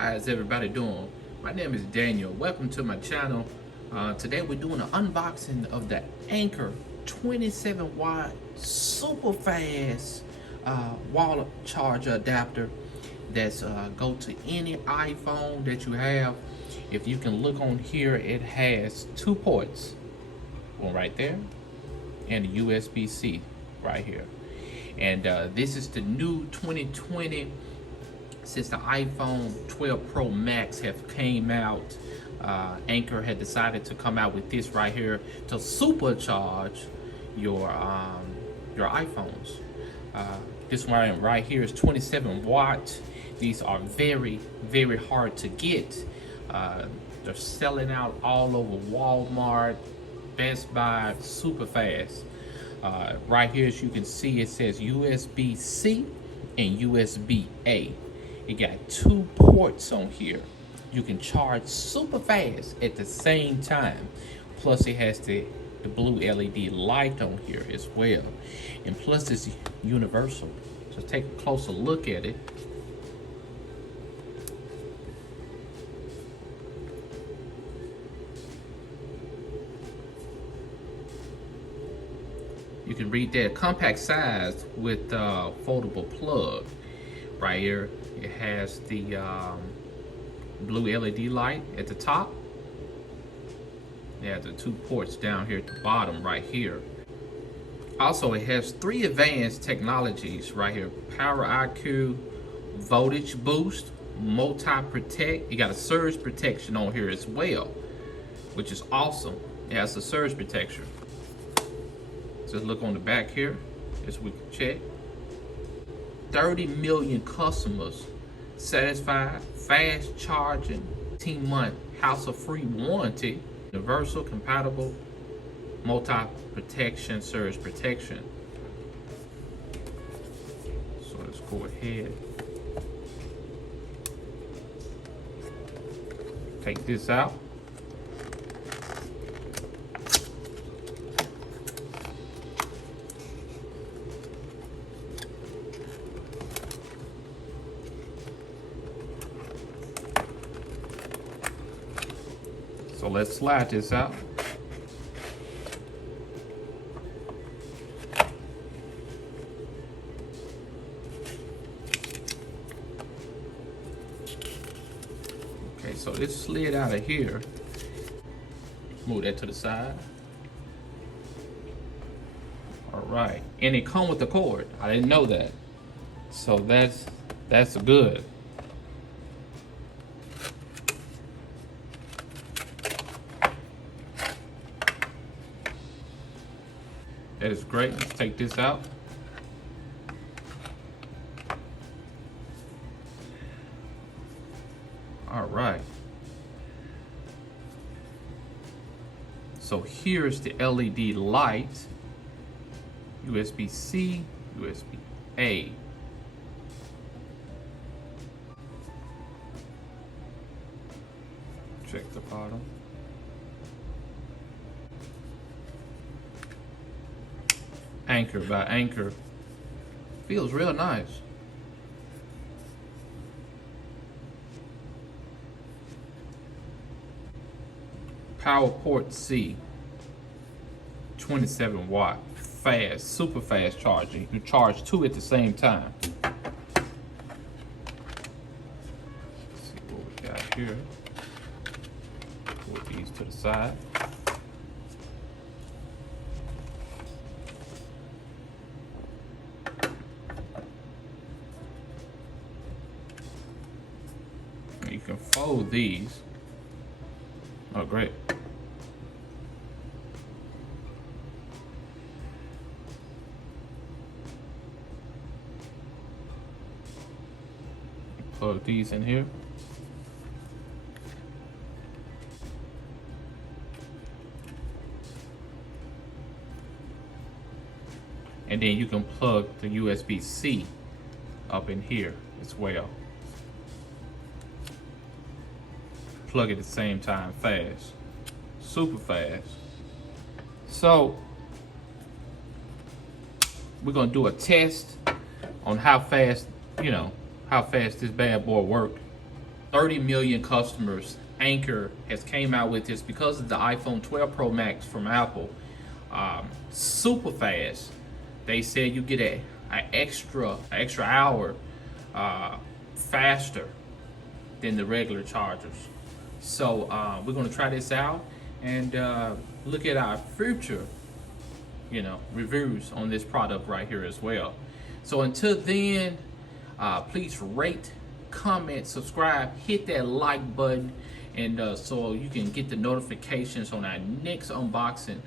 How's everybody doing? My name is Daniel. Welcome to my channel. Today we're doing an unboxing of the Anker 27 watt super fast wall charger adapter that's go to any iPhone that you have. If you can look on here, it has two ports, one right there and a USB-C right here. And this is the new 2020. Since the iPhone 12 Pro Max have came out, Anker had decided to come out with this right here to supercharge your iPhones. This one right here is 27 watts. These are very, very hard to get. They're selling out all over Walmart, Best Buy, super fast. Right here, as you can see, it says USB-C and USB-A. It got two ports on here. You can charge super fast at the same time. Plus it has the blue LED light on here as well. And plus it's universal. So take a closer look at it. You can read that compact size with foldable plug. Right here, it has the blue LED light at the top. It has the two ports down here at the bottom right here. Also, it has three advanced technologies right here. Power IQ, voltage boost, multi-protect. You got a surge protection on here as well, which is awesome. It has a surge protection. Just look on the back here, as we can check. 30 million customers satisfied, fast charging, 18-month hassle-free warranty, universal compatible, multi-protection, surge protection. So let's go ahead. Take this out. So let's slide this out. Okay, so this slid out of here. Move that to the side. All right, and it come with the cord. I didn't know that. So that's good. That is great. Let's take this out. All right. So here's the LED light. USB-C, USB-A. Check the bottom. Anker by Anker. Feels real nice. PowerPort C. 27 watt. Fast, super fast charging. You can charge two at the same time. Let's see what we got here. Put these to the side. You can fold these. Oh, great. Plug these in here. And then you can plug the USB-C up in here as well. Plug it at the same time, fast, super fast. So we're gonna do a test on how fast, how fast this bad boy works. 30 million customers. Anker has came out with this because of the iPhone 12 Pro Max from Apple. Super fast. They said you get an extra hour faster than the regular chargers. So we're gonna try this out and look at our future, reviews on this product right here as well. So until then, please rate, comment, subscribe, hit that like button, and so you can get the notifications on our next unboxing